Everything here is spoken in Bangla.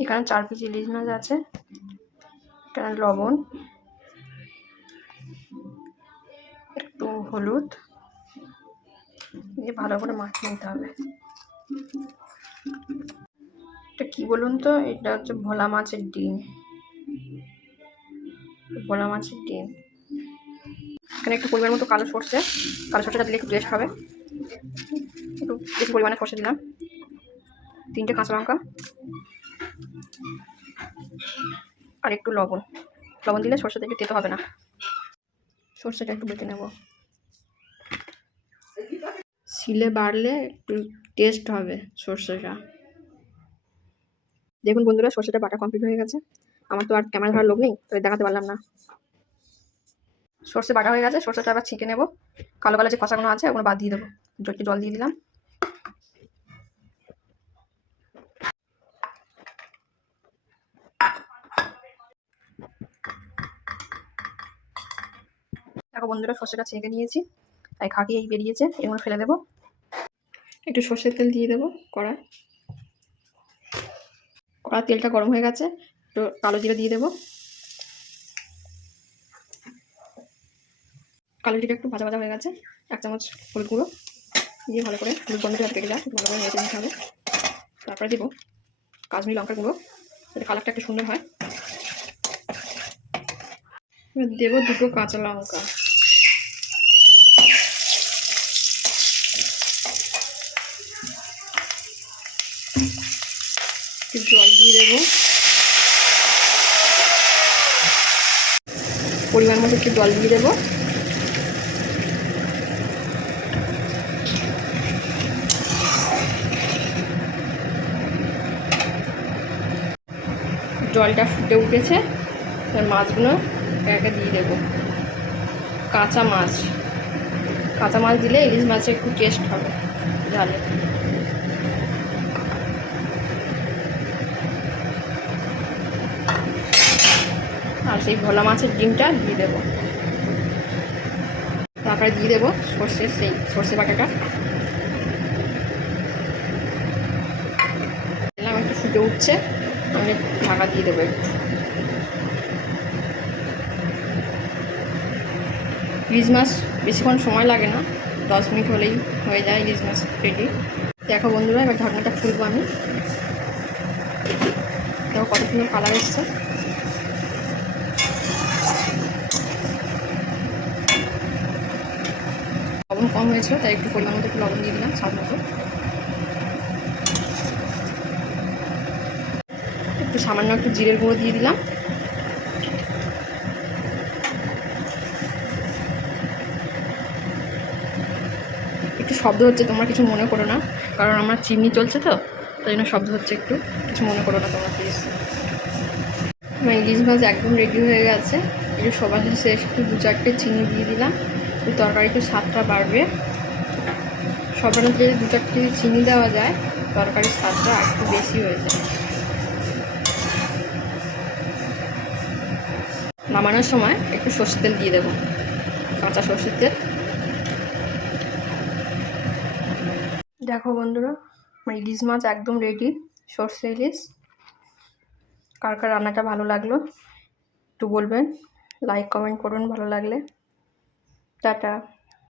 এখানে 4 পিস ইলিশ মাছ আছে, এখানে লবণ, একটু হলুদ দিয়ে ভালো করে মাখিয়ে নিতে হবে। এটা কি বলুন তো, এটা হচ্ছে ভোলা মাছের ডিম, ভোলা মাছের ডিম। এখানে একটু পরিমাণ মতো কালো সর্ষেটা দিলে একটু টেস্ট হবে, একটু বেশি পরিমাণে সর্ষে দিলাম। 3টে কাঁচা লঙ্কা আর একটু লবণ দিলে সর্ষেটা একটু তেতো হবে না। সর্ষেটা একটু বেটে নেব, শিলে বাড়লে একটু টেস্ট হবে সর্ষেটা। দেখুন বন্ধুরা, সর্ষেটা বাটা কমপ্লিট হয়ে গেছে। আমার তো আর ক্যামেরা ধরার লোক নেই, তো দেখাতে পারলাম না। সর্ষে বাটা হয়ে গেছে, সর্ষেটা আবার ছেঁকে নেব। কালো কালো যে খসাগুলো আছে ওগুলো বাদ দিয়ে দেবো। একটু জল দিয়ে দিলাম। দেখো বন্ধুরা, সর্ষেটা ছেঁকে নিয়েছি, তাই খাকি এই বেরিয়েছে, এগুলো ফেলে দেবো। একটু সর্ষের তেল দিয়ে দেবো কড়ায়। তেলটা গরম হয়ে গেছে, একটু কালো জিরে দিয়ে দেবো। কালো জিরে একটু ভাজা ভাজা হয়ে গেছে, 1 চামচ হলুদ গুঁড়ো দিয়ে ভালো করে হলুদ গন্ধটা কেটে যায়, ভালো করে নেড়ে নিতে হবে। তারপরে দেবো কাশ্মীরি লঙ্কার গুঁড়ো, যাতে কালারটা একটু সুন্দর হয়। এবার দেবো 2টো কাঁচা লঙ্কা, একটু জল দিয়ে দেবো, পরিমাণ মতো একটু জল দিয়ে দেবো। জলটা ফুটে উঠেছে, এবার মাছগুলো একে দিয়ে দেবো। কাঁচা মাছ দিলে ইলিশ মাছে একটু টেস্ট হবে ঝালে। আর সেই ভোলা মাছের ডিমটা দিয়ে দেবো। তারপরে দিয়ে দেবো সর্ষে বাটাটা। একটু ফুটে উঠছে, আমি ঢাকা দিয়ে দেবো একটু। ইলিশ মাছ বেশিক্ষণ সময় লাগে না, 10 মিনিট হলেই হয়ে যায় ইলিশ মাছ রেডি। দেখো বন্ধুরা, এবার ঢাকনাটা খুলবো আমি। দেখো কত সুন্দর কালার এসছে। লবণ কম হয়েছিল, তাই একটু পরিমাণ মতো একটু লবণ দিয়ে দিলাম, স্বাদ মতো। একটু সামান্য একটু জিরের গুঁড়ো দিয়ে দিলাম। একটু শব্দ হচ্ছে, তোমরা কিছু মনে করো না, কারণ আমার চিমনি চলছে তো, তাই জন্য শব্দ হচ্ছে, একটু কিছু মনে করো না তোমরা প্লিজ। আমার ইলিশ মাছ একদম রেডি হয়ে গেছে। একটু সবার শেষে একটু 2-4টে চিনি দিয়ে দিলাম, তরকারিতে স্বাদটা বাড়বে। সবার যদি 2-4টে চিনি দেওয়া যায়, তরকারির স্বাদটা একটু বেশি হয়ে যায়। নামানোর সময় একটু সর্ষের তেল দিয়ে দেবো, কাঁচা সর্ষের তেল। দেখো বন্ধুরা, আমার ইলিশ মাছ একদম রেডি, সর্ষে ইলিশ। কার কার রান্নাটা ভালো লাগলো একটু বলবেন, লাইক কমেন্ট করুন ভালো লাগলে। টাটা।